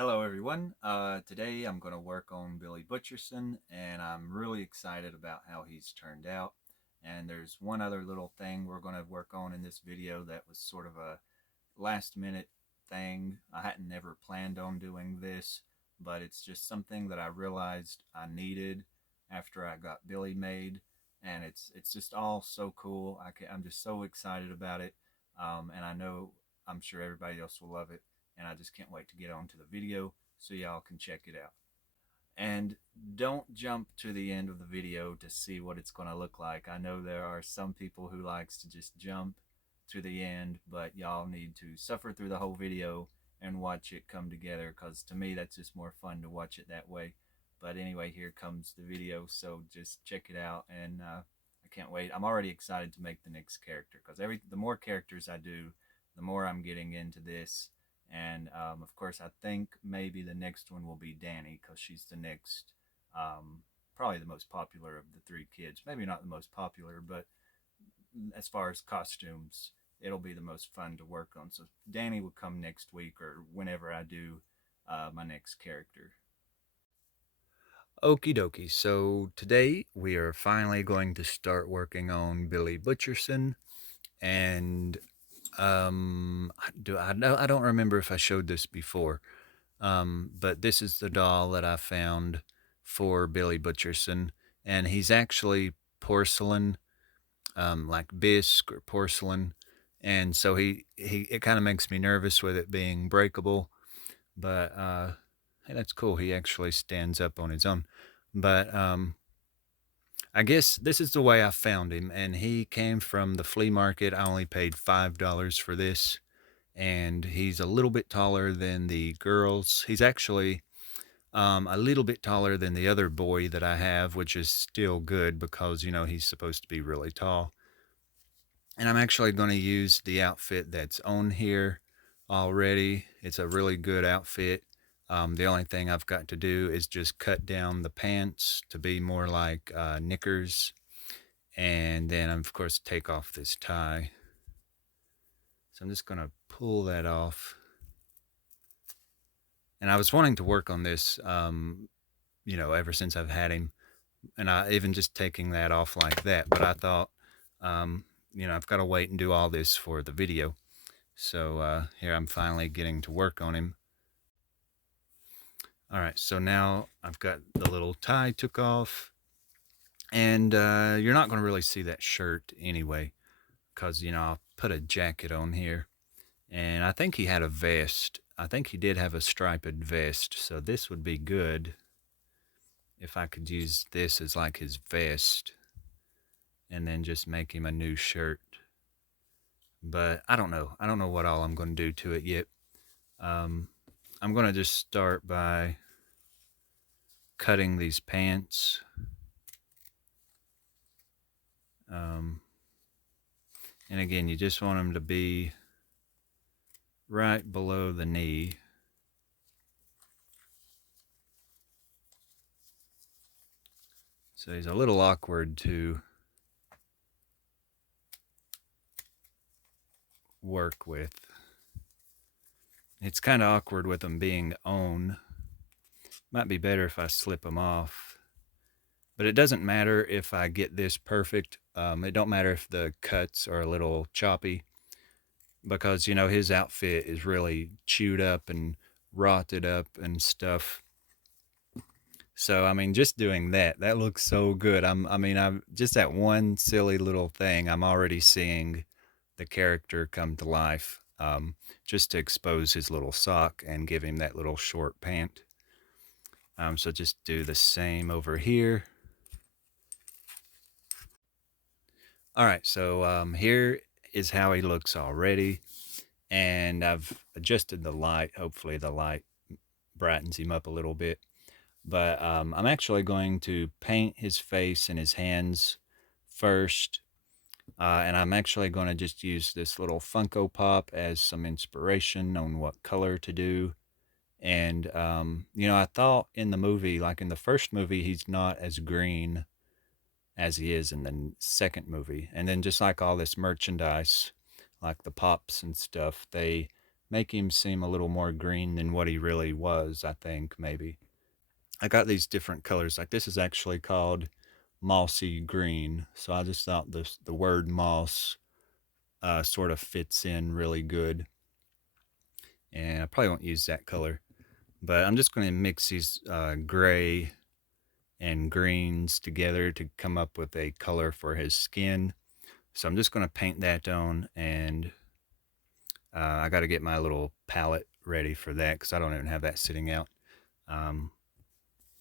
Hello everyone. Today I'm going to work on Billy Butcherson and I'm really excited about how he's turned out. And there's one other little thing we're going to work on in this video that was sort of a last minute thing. I hadn't never planned on doing this, but it's just something that I realized I needed after I got Billy made, and it's just all so cool. I'm just so excited about it, and I'm sure everybody else will love it, and I just can't wait to get on to the video so y'all can check it out. And don't jump to the end of the video to see what it's going to look like. I know there are some people who likes to just jump to the end, but y'all need to suffer through the whole video and watch it come together, because to me that's just more fun to watch it that way. But anyway, here comes the video, so just check it out, and I can't wait. I'm already excited to make the next character, because the more characters I do, the more I'm getting into this. And of course, I think maybe the next one will be Danny, because she's the next, probably the most popular of the three kids. Maybe not the most popular, but as far as costumes, it'll be the most fun to work on. So Danny will come next week or whenever I do my next character. Okie dokie. So today we are finally going to start working on Billy Butcherson, and I don't remember if I showed this before, but this is the doll that I found for Billy Butcherson, and he's actually porcelain, like bisque or porcelain, and so he it kind of makes me nervous with it being breakable, but hey, that's cool. He actually stands up on his own, but I guess this is the way I found him, and he came from the flea market. I only paid $5 for this, and he's a little bit taller than the girls. He's actually a little bit taller than the other boy that I have, which is still good because, he's supposed to be really tall. And I'm actually going to use the outfit that's on here already. It's a really good outfit. The only thing I've got to do is just cut down the pants to be more like knickers. And then, of course, take off this tie. So I'm just going to pull that off. And I was wanting to work on this, ever since I've had him. And I even just taking that off like that. But I thought, I've got to wait and do all this for the video. So here I'm finally getting to work on him. All right, so now I've got the little tie took off. And you're not going to really see that shirt anyway, because, I'll put a jacket on here. And I think he had a vest. I think he did have a striped vest, so this would be good if I could use this as like his vest and then just make him a new shirt. But I don't know. I don't know what all I'm going to do to it yet. I'm going to just start by cutting these pants. And again, you just want them to be right below the knee. So he's a little awkward to work with. It's kind of awkward with them being on. Might be better if I slip them off. But it doesn't matter if I get this perfect. It don't matter if the cuts are a little choppy, because, his outfit is really chewed up and rotted up and stuff. So, I mean, just doing that looks so good. I'm just that one silly little thing, I'm already seeing the character come to life, just to expose his little sock and give him that little short pant. So just do the same over here. All right, so here is how he looks already, and I've adjusted the light. Hopefully the light brightens him up a little bit. But I'm actually going to paint his face and his hands first, and I'm actually going to just use this little Funko Pop as some inspiration on what color to do. And, I thought in the movie, like in the first movie, he's not as green as he is in the second movie. And then just like all this merchandise, like the pops and stuff, they make him seem a little more green than what he really was, I think, maybe. I got these different colors. Like this is actually called mossy green. So I just thought the word moss sort of fits in really good. And I probably won't use that color. But I'm just going to mix these gray and greens together to come up with a color for his skin. So I'm just going to paint that on, and I got to get my little palette ready for that because I don't even have that sitting out. Um,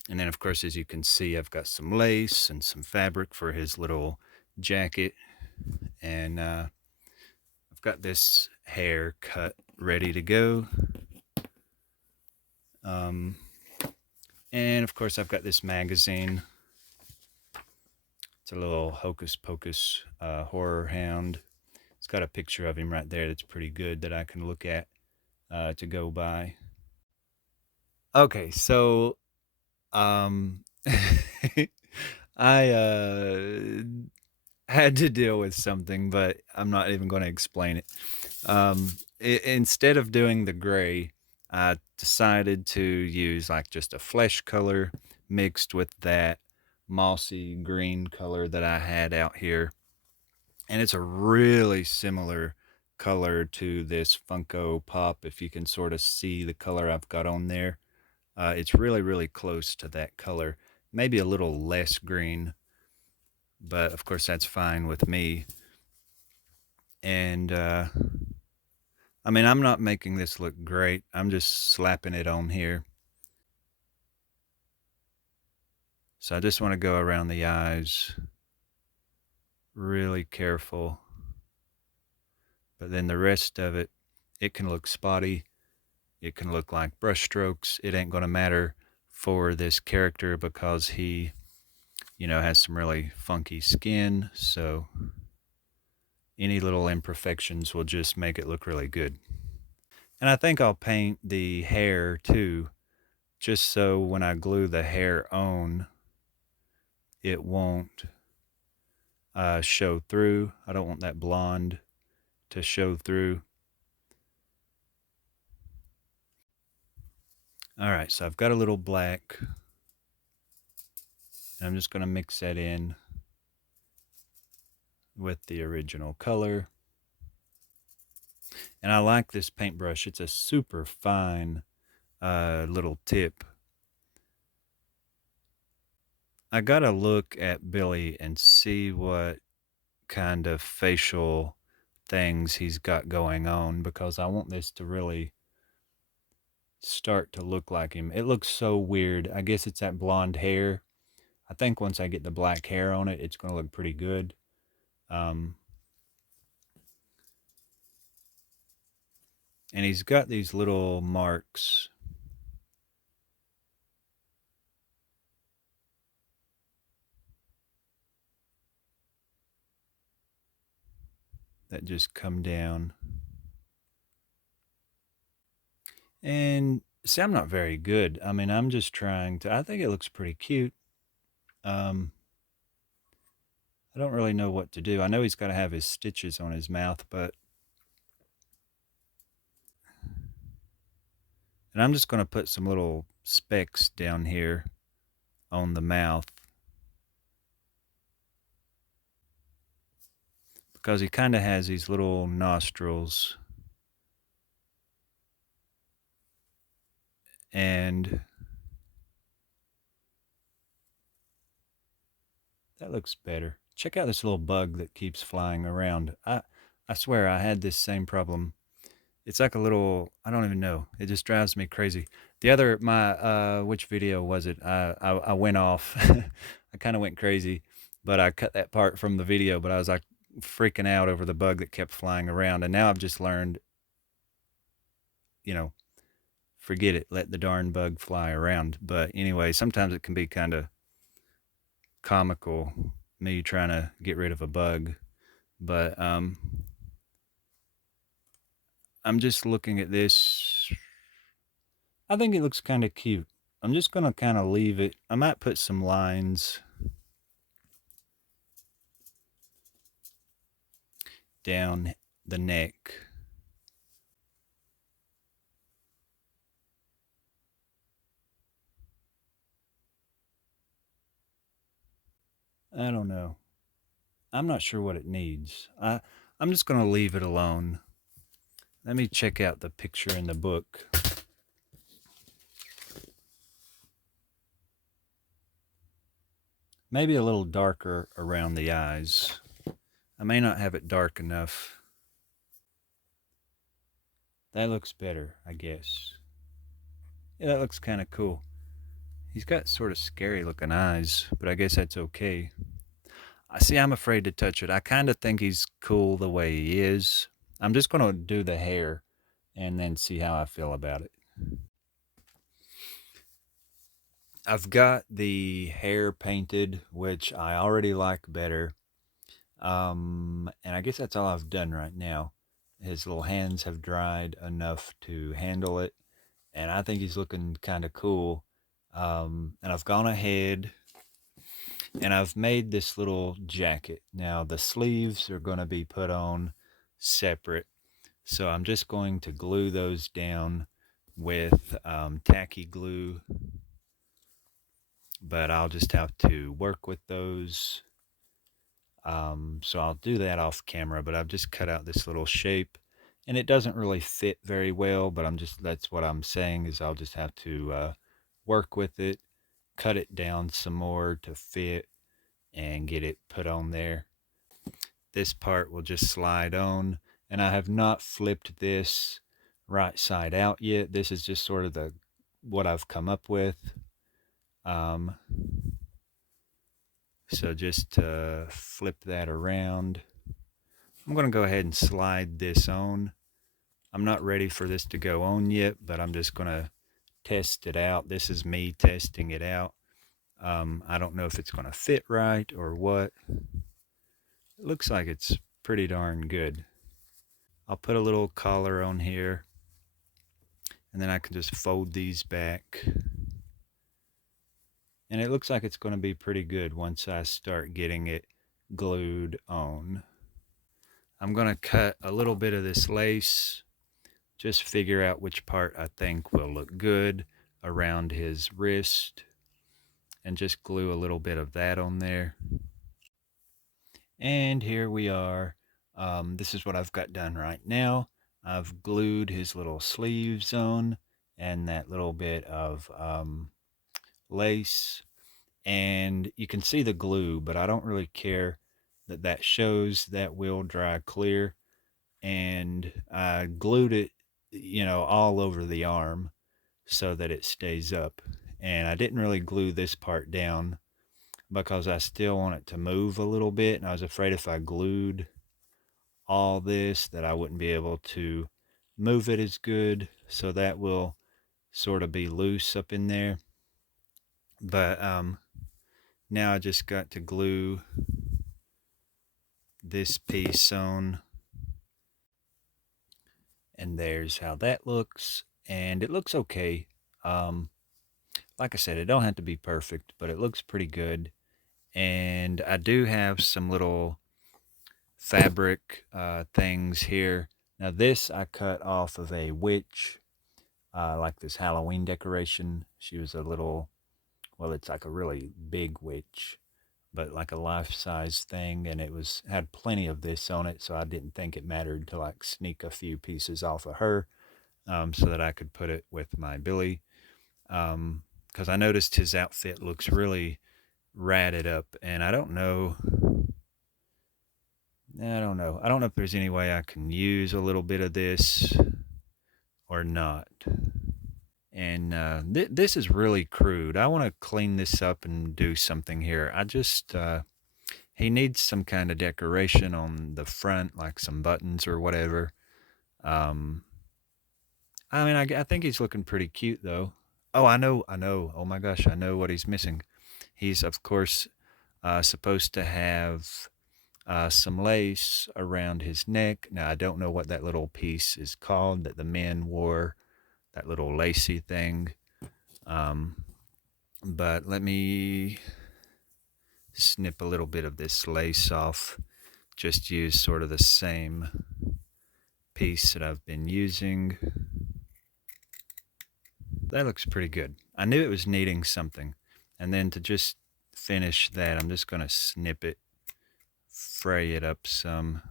and then, of course, as you can see, I've got some lace and some fabric for his little jacket. And I've got this hair cut ready to go. Um, and, of course, I've got this magazine. It's a little Hocus Pocus horror hound. It's got a picture of him right there that's pretty good that I can look at to go by. Okay, so um, I had to deal with something, but I'm not even going to explain it. Instead of doing the gray, I decided to use like just a flesh color mixed with that mossy green color that I had out here. And it's a really similar color to this Funko Pop, if you can sort of see the color I've got on there. It's really, really close to that color. Maybe a little less green, but of course that's fine with me. And I mean, I'm not making this look great. I'm just slapping it on here. So I just want to go around the eyes really careful. But then the rest of it, it can look spotty. It can look like brush strokes. It ain't going to matter for this character because he, has some really funky skin. So any little imperfections will just make it look really good. And I think I'll paint the hair too, just so when I glue the hair on, it won't show through. I don't want that blonde to show through. All right, so I've got a little black. And I'm just going to mix that in with the original color. And I like this paintbrush. It's a super fine little tip. I got to look at Billy and see what kind of facial things he's got going on because I want this to really start to look like him. It looks so weird. I guess it's that blonde hair. I think once I get the black hair on it, it's going to look pretty good. And he's got these little marks that just come down. And see, I'm not very good. I mean, I'm just trying to, I think it looks pretty cute. I don't really know what to do. I know he's got to have his stitches on his mouth, but. And I'm just going to put some little specks down here on the mouth because he kind of has these little nostrils. And that looks better. Check out this little bug that keeps flying around. I swear I had this same problem. It's like a little, I don't even know. It just drives me crazy. The other, which video was it? I went off. I kind of went crazy, but I cut that part from the video, but I was like freaking out over the bug that kept flying around. And now I've just learned, you know, forget it. Let the darn bug fly around. But anyway, sometimes it can be kind of comical, me trying to get rid of a bug. But I'm just looking at this. I think it looks kind of cute. I'm just going to kind of leave it. I might put some lines down the neck. I don't know. I'm not sure what it needs. I'm just going to leave it alone. Let me check out the picture in the book. Maybe a little darker around the eyes. I may not have it dark enough. That looks better, I guess. Yeah, that looks kind of cool. He's got sort of scary looking eyes, but I guess that's okay. I see, I'm afraid to touch it. I kind of think he's cool the way he is. I'm just going to do the hair and then see how I feel about it. I've got the hair painted, which I already like better. And I guess that's all I've done right now. His little hands have dried enough to handle it, and I think he's looking kind of cool. And I've gone ahead and I've made this little jacket. Now, the sleeves are going to be put on separate, so I'm just going to glue those down with tacky glue, but I'll just have to work with those. So I'll do that off camera, but I've just cut out this little shape and it doesn't really fit very well, but that's what I'm saying is I'll just have to work with it, cut it down some more to fit and get it put on there. This part will just slide on, and I have not flipped this right side out yet. This is just sort of what I've come up with. Um, so just to flip that around, I'm going to go ahead and slide this on. I'm not ready for this to go on yet, but I'm just going to test it out. This is me testing it out. I don't know if it's going to fit right or what. It looks like it's pretty darn good. I'll put a little collar on here, and then I can just fold these back. And it looks like it's going to be pretty good once I start getting it glued on. I'm going to cut a little bit of this lace, just figure out which part I think will look good around his wrist, and just glue a little bit of that on there. And here we are. This is what I've got done right now. I've glued his little sleeves on and that little bit of lace, and you can see the glue, but I don't really care that shows. That will dry clear. And I glued it, all over the arm so that it stays up. And I didn't really glue this part down because I still want it to move a little bit, and I was afraid if I glued all this that I wouldn't be able to move it as good. So that will sort of be loose up in there. But now I just got to glue this piece on, and there's how that looks, and it looks okay. Like I said, it don't have to be perfect, but it looks pretty good. And I do have some little fabric things here. Now this I cut off of a witch, like this Halloween decoration. She was a little, well, it's like a really big witch, but like a life-size thing, and it had plenty of this on it, so I didn't think it mattered to like sneak a few pieces off of her, so that I could put it with my Billy, because I noticed his outfit looks really ratted up, and I don't know if there's any way I can use a little bit of this or not. And this is really crude. I want to clean this up and do something here. He needs some kind of decoration on the front, like some buttons or whatever. Um, I mean, I think he's looking pretty cute though. Oh, I know. Oh my gosh, I know what he's missing. He's, of course, supposed to have some lace around his neck. Now, I don't know what that little piece is called that the men wore, that little lacy thing. But let me snip a little bit of this lace off. Just use sort of the same piece that I've been using. That looks pretty good. I knew it was needing something. And then to just finish that, I'm just going to snip it, fray it up some.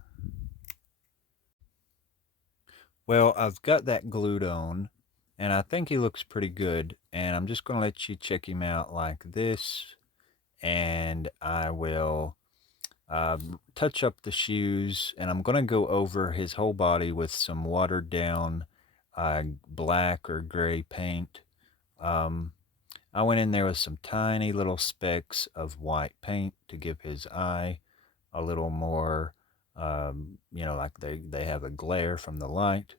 Well, I've got that glued on, and I think he looks pretty good. And I'm just going to let you check him out like this, and I will touch up the shoes, and I'm going to go over his whole body with some watered down black or gray paint. Um, I went in there with some tiny little specks of white paint to give his eye a little more, like they have a glare from the light.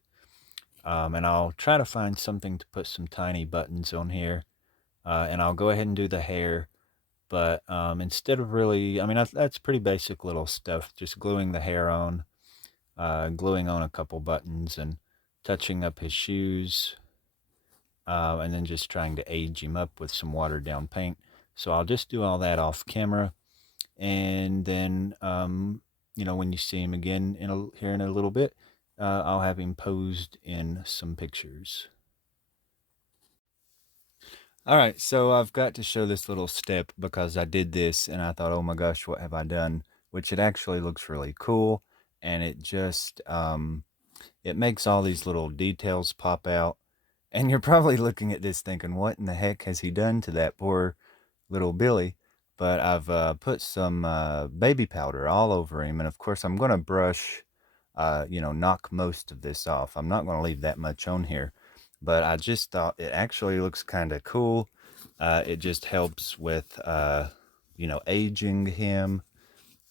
And I'll try to find something to put some tiny buttons on here. And I'll go ahead and do the hair. But instead of really, I mean, that's pretty basic little stuff. Just gluing the hair on, gluing on a couple buttons, and touching up his shoes. And then just trying to age him up with some watered down paint. So I'll just do all that off camera. And then, when you see him again here in a little bit, I'll have him posed in some pictures. All right, so I've got to show this little step because I did this and I thought, oh my gosh, what have I done? Which it actually looks really cool, and it just it makes all these little details pop out. And you're probably looking at this thinking, what in the heck has he done to that poor little Billy? But I've put some baby powder all over him, and of course I'm going to brush, knock most of this off. I'm not going to leave that much on here, but I just thought it actually looks kind of cool. It just helps with, aging him,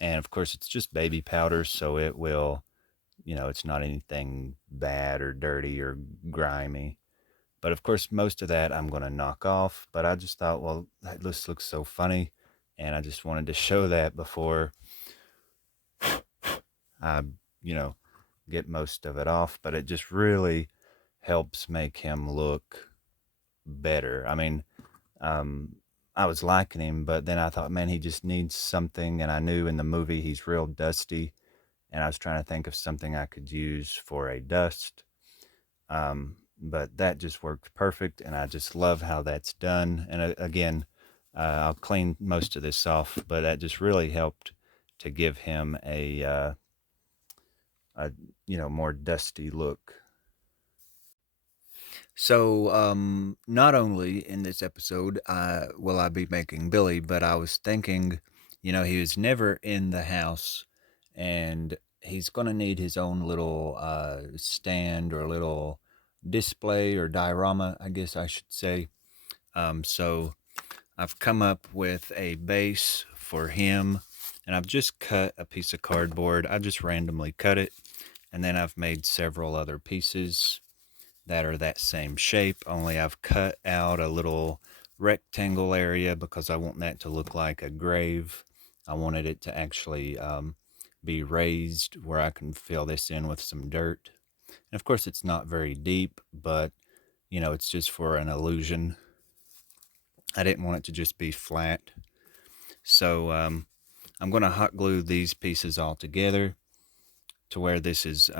and of course it's just baby powder, so it will, it's not anything bad or dirty or grimy. But of course, most of that I'm going to knock off. But I just thought, well, that just looks so funny. And I just wanted to show that before I, get most of it off. But it just really helps make him look better. I mean, I was liking him, but then I thought, man, he just needs something. And I knew in the movie he's real dusty. And I was trying to think of something I could use for a dust. But that just worked perfect, and I just love how that's done. And again, I'll clean most of this off, but that just really helped to give him a more dusty look. So, not only in this episode will I be making Billy, but I was thinking, he was never in the house, and he's going to need his own little stand or little display or diorama, I guess I should say. So I've come up with a base for him, and I've just cut a piece of cardboard. I just randomly cut it, and then I've made several other pieces that are that same shape, only I've cut out a little rectangle area because I want that to look like a grave. I wanted it to actually be raised where I can fill this in with some dirt. And of course, it's not very deep, but it's just for an illusion. I didn't want it to just be flat. So I'm going to hot glue these pieces all together to where this is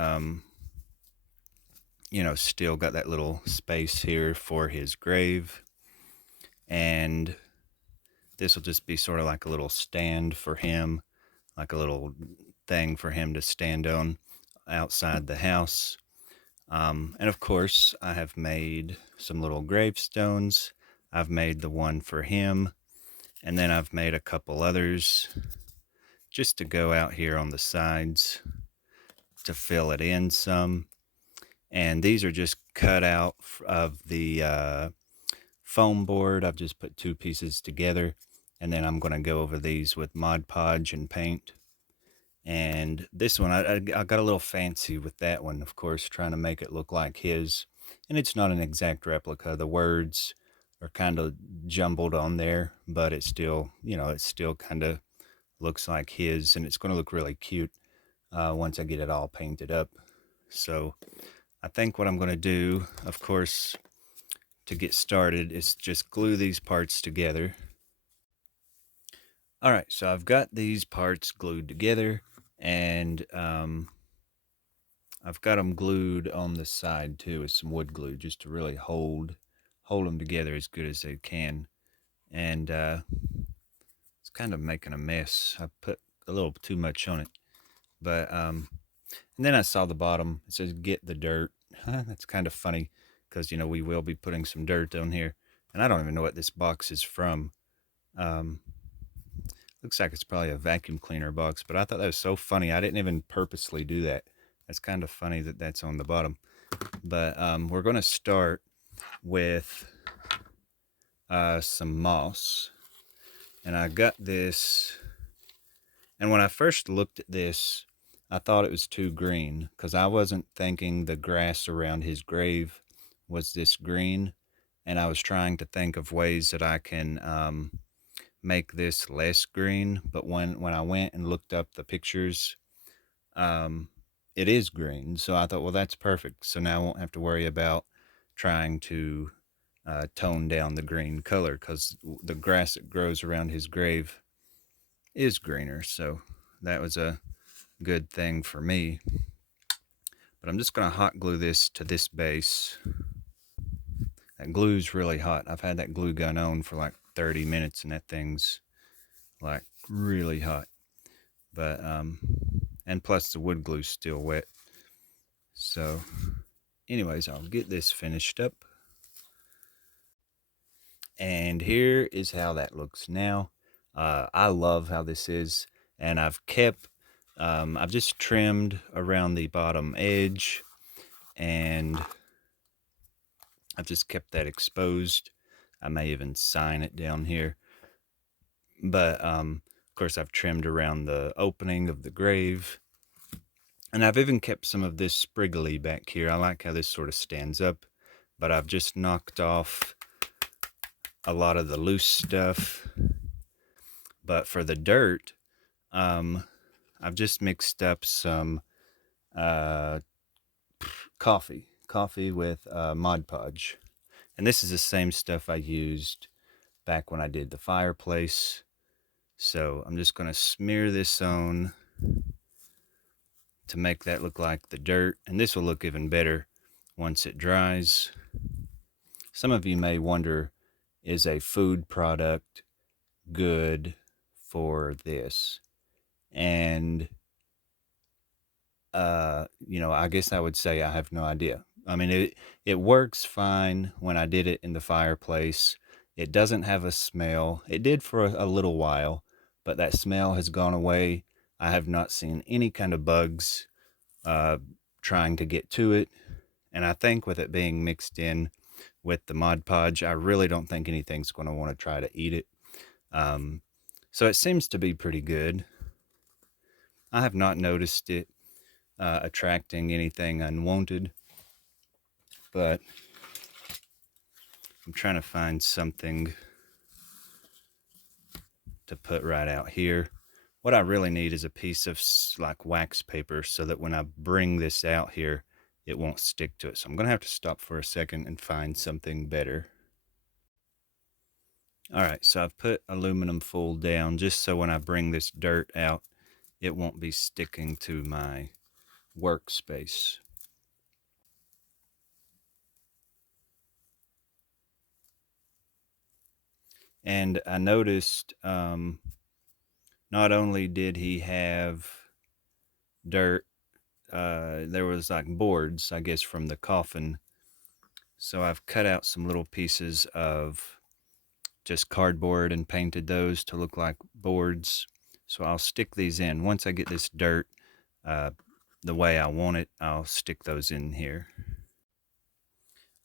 still got that little space here for his grave. And this will just be sort of like a little stand for him, like a little thing for him to stand on outside the house. And of course, I have made some little gravestones. I've made the one for him, and then I've made a couple others just to go out here on the sides to fill it in some. And these are just cut out of the foam board. I've just put two pieces together, and then I'm going to go over these with Mod Podge and paint. And this one, I got a little fancy with that one, of course, trying to make it look like his. And it's not an exact replica. The words are kind of jumbled on there, but it still kind of looks like his, and it's going to look really cute once I get it all painted up. So I think what I'm going to do, of course, to get started is just glue these parts together. All right, so I've got these parts glued together, and I've got them glued on the side too with some wood glue just to really hold them together as good as they can. And kind of making a mess. I put a little too much on it. But and then I saw the bottom. It says "Get the dirt." That's kind of funny because we will be putting some dirt on here, and I don't even know what this box is from. Um, Looks like it's probably a vacuum cleaner box, but I thought that was so funny. I didn't even purposely do that. That's kind of funny that that's on the bottom. But we're going to start with some moss. And I got this. And when I first looked at this, I thought it was too green because I wasn't thinking the grass around his grave was this green. And I was trying to think of ways that I can make this less green. But when I went and looked up the pictures, it is green. So I thought, well, that's perfect. So now I won't have to worry about trying to tone down the green color because the grass that grows around his grave is greener. So that was a good thing for me. But I'm just going to hot glue this to this base. That glue's really hot. I've had that glue gun on for like 30 minutes and that thing's like really hot. But and plus the wood glue's still wet. So anyways, I'll get this finished up. And here is how that looks now. I love how this is, and I've just trimmed around the bottom edge, and I've just kept that exposed. I may even sign it down here, but of course I've trimmed around the opening of the grave, and I've even kept some of this spriggly back here. I like how this sort of stands up, but I've just knocked off a lot of the loose stuff. But for the dirt, I've just mixed up some coffee with Mod Podge. And this is the same stuff I used back when I did the fireplace. So I'm just going to smear this on to make that look like the dirt. And this will look even better once it dries. Some of you may wonder, is a food product good for this? And I guess I would say I have no idea. I mean, it works fine when I did it in the fireplace. It doesn't have a smell. It did for a little while, but that smell has gone away. I have not seen any kind of bugs trying to get to it. And I think with it being mixed in with the Mod Podge, I really don't think anything's going to want to try to eat it. So it seems to be pretty good. I have not noticed it attracting anything unwanted, but I'm trying to find something to put right out here. What I really need is a piece of like wax paper so that when I bring this out here, it won't stick to it. So I'm going to have to stop for a second and find something better. All right, so I've put aluminum foil down just so when I bring this dirt out, it won't be sticking to my workspace. And I noticed not only did he have dirt, there was like boards, I guess, from the coffin. So I've cut out some little pieces of just cardboard and painted those to look like boards. So I'll stick these in. Once I get this dirt the way I want it, I'll stick those in here.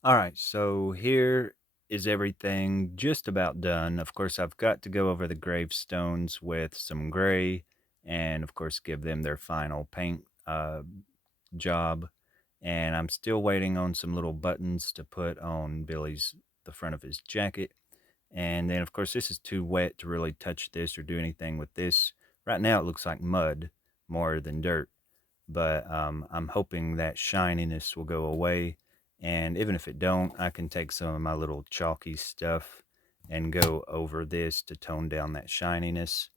All right, so here is everything just about done. Of course, I've got to go over the gravestones with some gray and, of course, give them their final paint job. And I'm still waiting on some little buttons to put on the front of his jacket. And then, of course, this is too wet to really touch this or do anything with this. Right now, it looks like mud more than dirt. But I'm hoping that shininess will go away. And even if it don't, I can take some of my little chalky stuff and go over this to tone down that shininess.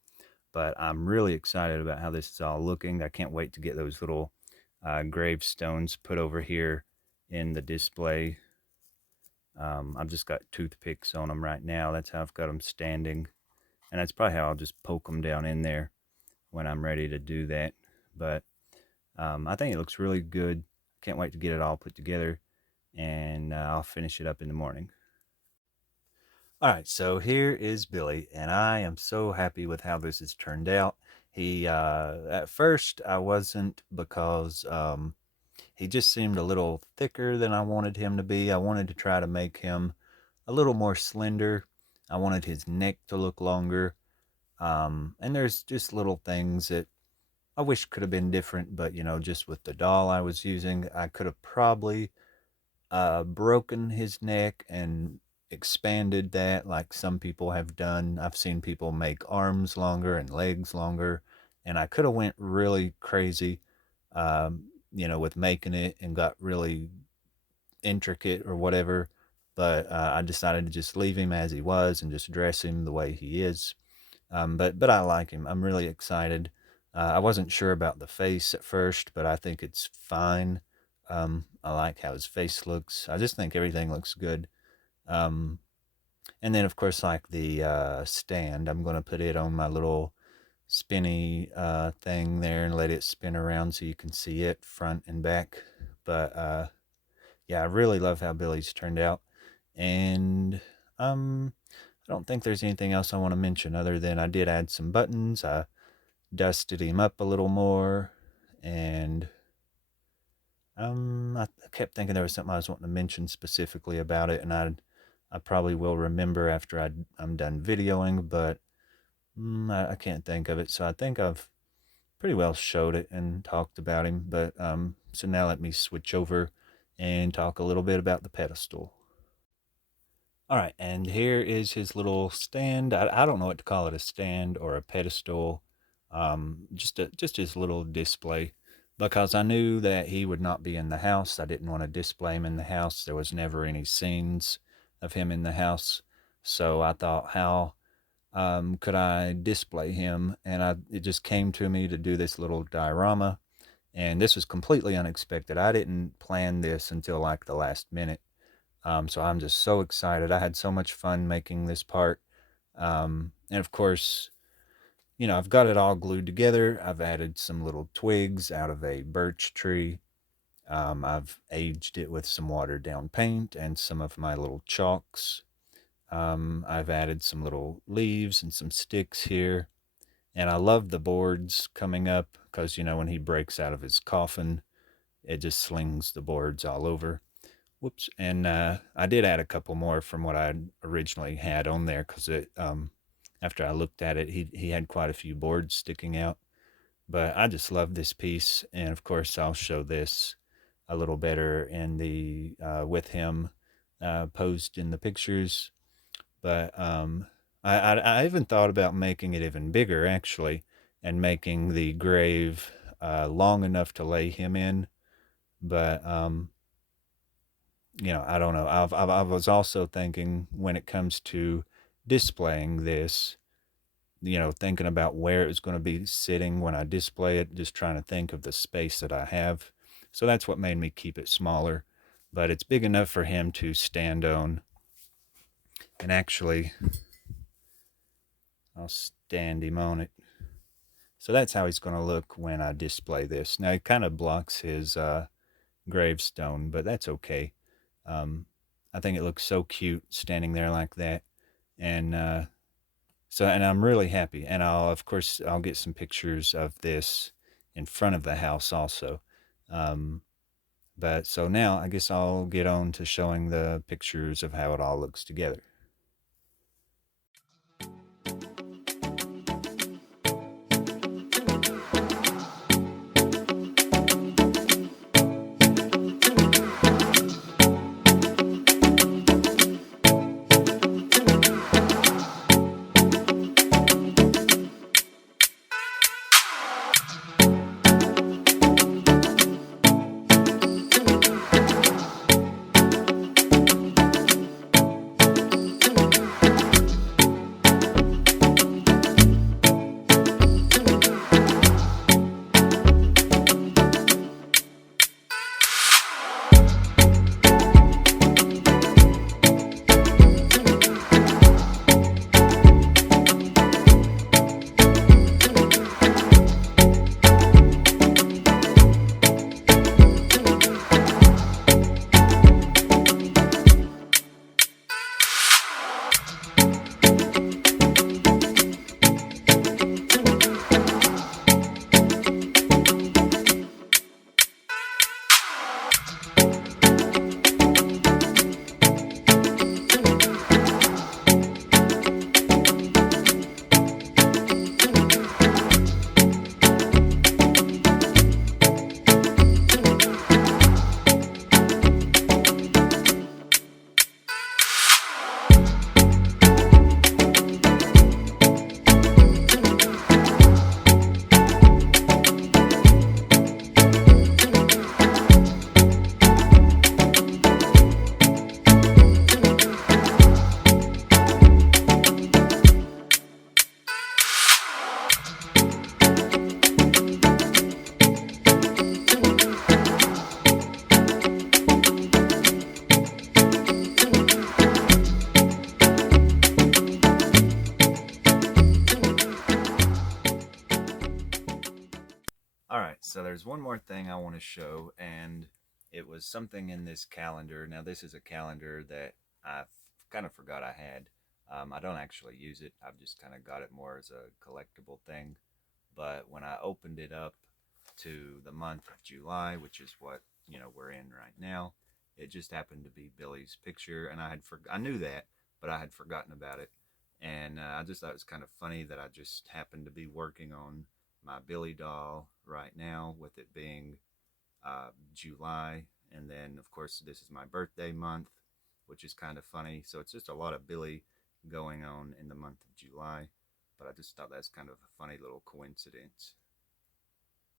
But I'm really excited about how this is all looking. I can't wait to get those little gravestones put over here in the display. I've just got toothpicks on them right now. That's how I've got them standing. And that's probably how I'll just poke them down in there when I'm ready to do that. But I think it looks really good. Can't wait to get it all put together, and I'll finish it up in the morning. All right, so here is Billy, and I am so happy with how this has turned out. He, at first, I wasn't, because he just seemed a little thicker than I wanted him to be. I wanted to try to make him a little more slender. I wanted his neck to look longer. And there's just little things that I wish could have been different, but just with the doll I was using, I could have probably broken his neck and expanded that like some people have done. I've seen people make arms longer and legs longer, and I could have went really crazy, with making it and got really intricate or whatever. But I decided to just leave him as he was and just dress him the way he is. But I like him. I'm really excited. I wasn't sure about the face at first, but I think it's fine. I like how his face looks. I just think everything looks good. Um, and then, of course, like the stand, I'm going to put it on my little spinny thing there and let it spin around so you can see it front and back. But yeah, I really love how Billy's turned out. And I don't think there's anything else I want to mention other than I did add some buttons. I dusted him up a little more, and I kept thinking there was something I was wanting to mention specifically about it, and I probably will remember after I'm done videoing, but I can't think of it. So I think I've pretty well showed it and talked about him. But so now let me switch over and talk a little bit about the pedestal. All right, and here is his little stand. I don't know what to call it, a stand or a pedestal. Just his little display, because I knew that he would not be in the house. I didn't want to display him in the house. There was never any scenes of him in the house. So I thought, how could I display him? And it just came to me to do this little diorama. And this was completely unexpected. I didn't plan this until like the last minute. So I'm just so excited. I had so much fun making this part. And of course, I've got it all glued together. I've added some little twigs out of a birch tree. I've aged it with some watered down paint and some of my little chalks. I've added some little leaves and some sticks here. And I love the boards coming up because, when he breaks out of his coffin, it just slings the boards all over. Whoops. And I did add a couple more from what I originally had on there, because after I looked at it, he had quite a few boards sticking out. But I just love this piece, and of course I'll show this a little better in the with him posed in the pictures. But I even thought about making it even bigger, actually, and making the grave long enough to lay him in. But I don't know. I was also thinking, when it comes to displaying this, thinking about where it was going to be sitting when I display it, just trying to think of the space that I have. So that's what made me keep it smaller, but it's big enough for him to stand on. And actually, I'll stand him on it. So that's how he's going to look when I display this. Now, it kind of blocks his gravestone, but that's okay. I think it looks so cute standing there like that. And and I'm really happy. And of course, I'll get some pictures of this in front of the house also. But so now I guess I'll get on to showing the pictures of how it all looks together. So there's one more thing I want to show, and it was something in this calendar. Now, this is a calendar that I kind of forgot I had. I don't actually use it. I've just kind of got it more as a collectible thing. But when I opened it up to the month of July, which is what we're in right now, it just happened to be Billy's picture, and I knew that, but I had forgotten about it, and I just thought it was kind of funny that I just happened to be working on my Billy doll right now, with it being July, and then of course this is my birthday month, which is kind of funny. So it's just a lot of Billy going on in the month of July, but I just thought that's kind of a funny little coincidence.